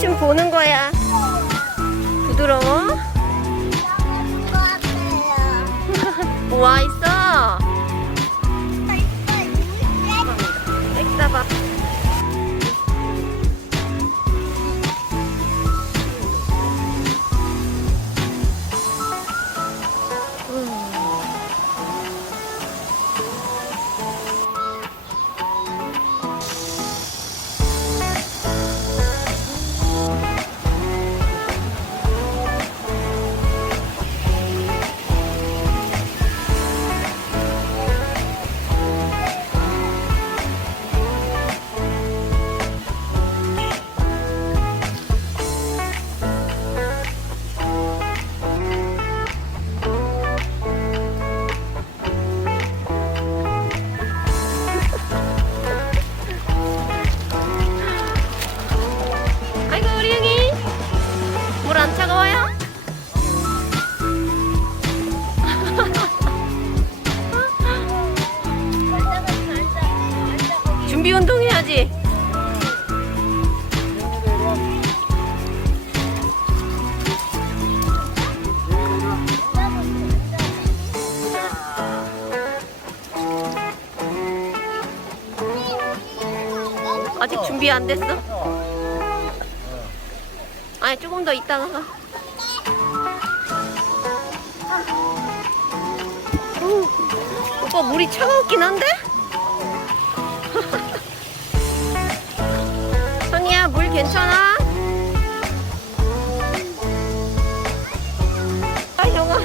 꽃은 보는 거야. 부드러워? 와 있어. 액사봐. 안 차가워요? 준비 운동 해야지. 아직 준비 안 됐어? 아니 조금 더 있다가 가. 오빠 물이 차가웠긴 한데? 선이야 물 괜찮아? 아 형아.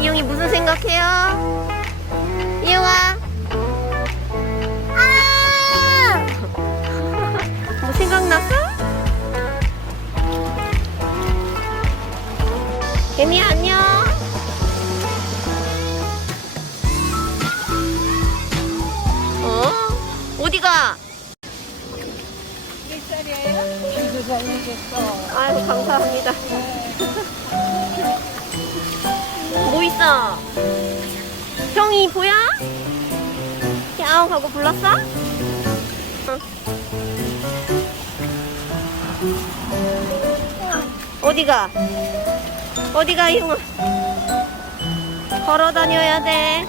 이영이 무슨 생각해요? 이영아. 뭐 생각났어? 개미야 안녕. 어디가? 아이고 감사합니다. 뭐 있어? 형이 보여? 야옹 하고 불렀어? 응. 어디가? 어디가 이형아? 걸어 다녀야 돼.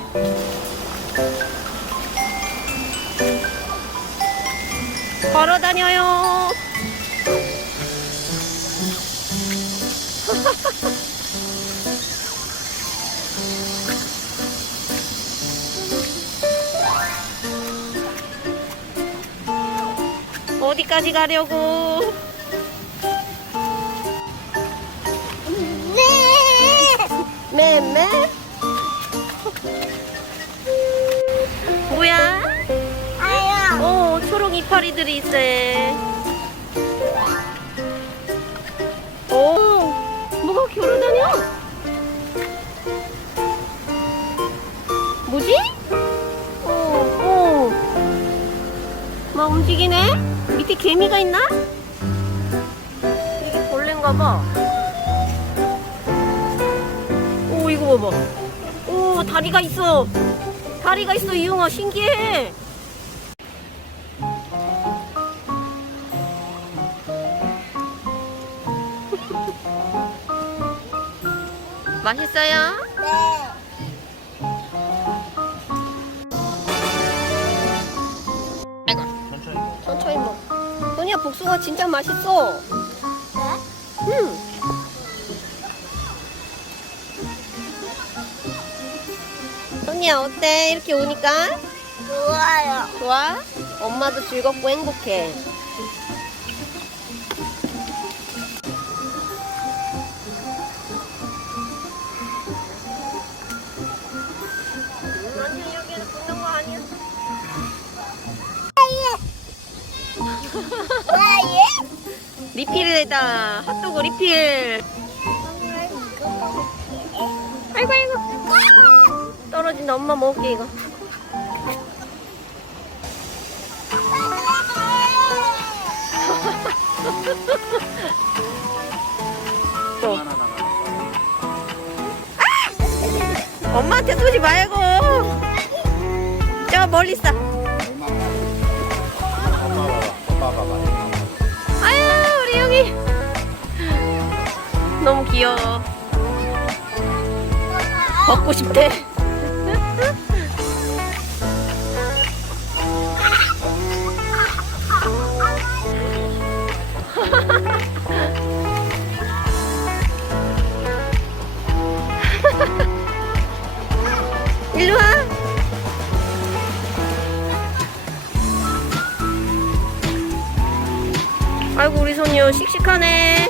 걸어 다녀요. 어디까지 가려고? 매. 뭐야? 아야. 초록 이파리들이 있어. 뭐가 걸어다녀? 뭐지? 막 움직이네? 밑에 개미가 있나? 이게 벌레인가 봐. 이거 봐봐. 다리가 있어. 다리가 있어, 이용아. 신기해. 맛있어요? 네. 천천히 먹어. 소니야, 복숭아 진짜 맛있어. 네? 소니야, 어때? 이렇게 오니까? 좋아요. 좋아? 엄마도 즐겁고 행복해. 아니야, 여기는 붙는 거 아니야. 왜? 리필에다 핫도그 리필. 아이고 아이고. 떨어진다. 엄마 먹을게 이거. 또. 엄마한테 쏘지 말고. 저 멀리 있어. 아유, 우리 여기 너무 귀여워. 벗고 싶대. 일로 와. 아이고, 우리 소녀 씩씩하네.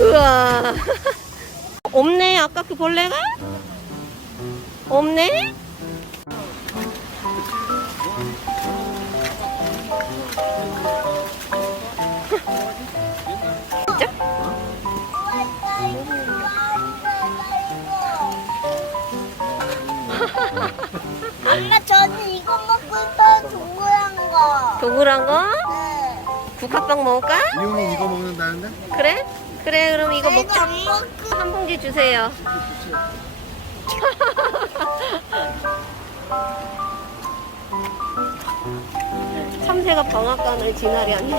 우와. 없네. 아까 그 벌레가? 없네? 진짜? 엄마 저는 이거 먹고 싶어요. 동그란 거. 동그란 거? 네. 국화빵 먹을까? 이용이 이거 먹는다는데? 그래? 그래, 그럼 이거 이거 먹자. 안 먹고. 한 봉지 주세요. 참새가 방앗간을 지나려니.